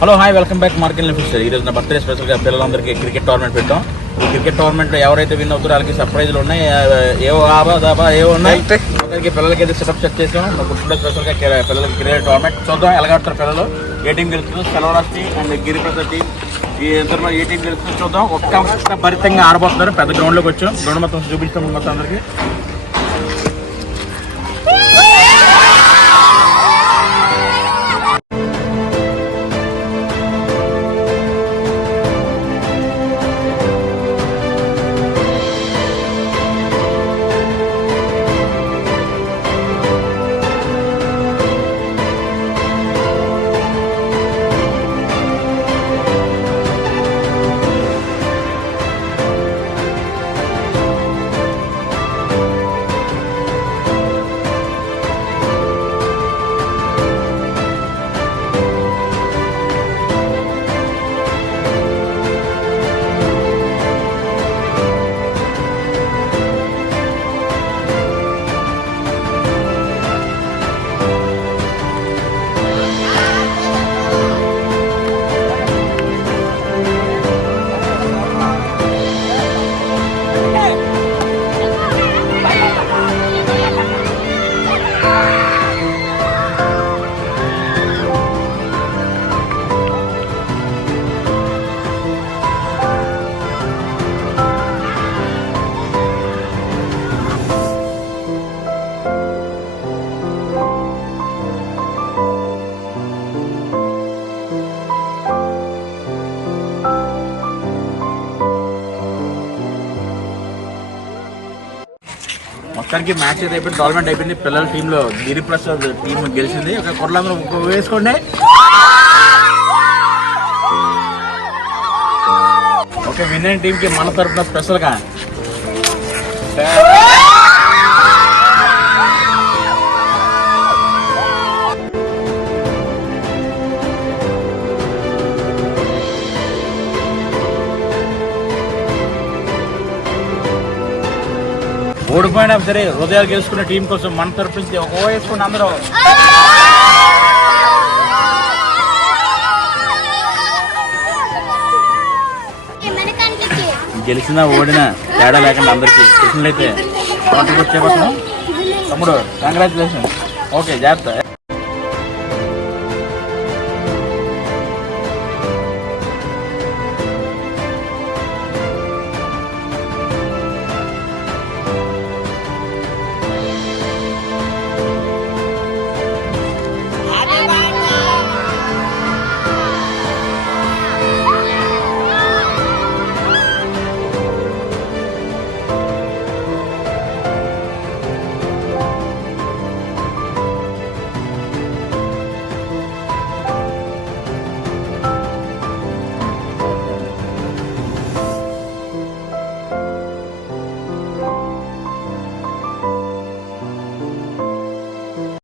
Hello hi welcome back market fisher. ఈరోజు నా birthday స్పెషల్గా పిల్లలందరికీ క్రికెట్ టోర్నమెంట్ పెట్టాం. ఈ క్రికెట్ టోర్నమెంట్లో ఎవరైతే విన్ అవుతారో వాళ్ళకి సర్ప్రైజ్లు ఉన్నాయి. ఏవో ఆబా ఏవో ఉన్నాయి. అందరికీ పిల్లలకి అయితే సెటప్ సెట్ చేసాం. బర్త్డే స్పెషల్గా పిల్లలకి క్రికెట్ టోర్నమెంట్ చూద్దాం ఎలా ఆడతారు పిల్లలు. ఏ టీం గెలుస్తుందో Selvaraj team and Giriprasad team ఈ ఇద్దరు ఏ టీం గెలుస్తుందో చూద్దాం. ఒక్క భరితంగా ఆడబోతున్నారు. పెద్ద గ్రౌండ్లోకి వచ్చాం. గ్రౌండ్ మొత్తం చూపిస్తాం మొత్తం అందరికీ. మొత్తానికి మ్యాచ్ అయితే అయిపోయింది. టోర్నమెంట్ అయిపోయింది. పిల్లల టీంలో గిరిప్రసాద్ టీం గెలిచింది. ఒక కొరలందరూ వేసుకోండి. ఓకే, విన్ అయిన టీంకి మన తరఫున స్పెషల్గా ఓడిపోయినా సరే హృదయాలు గెలుచుకున్న టీం కోసం మన తరఫు నుంచి ఒక వేసుకుని అందరూ గెలిచినా ఓడినా తేడా లేకుండా అందరికీ క్వశ్చన్లు అయితే వచ్చేపోతున్నాం. తమ్ముడు కంగ్రాచులేషన్. ఓకే, జాగ్రత్త.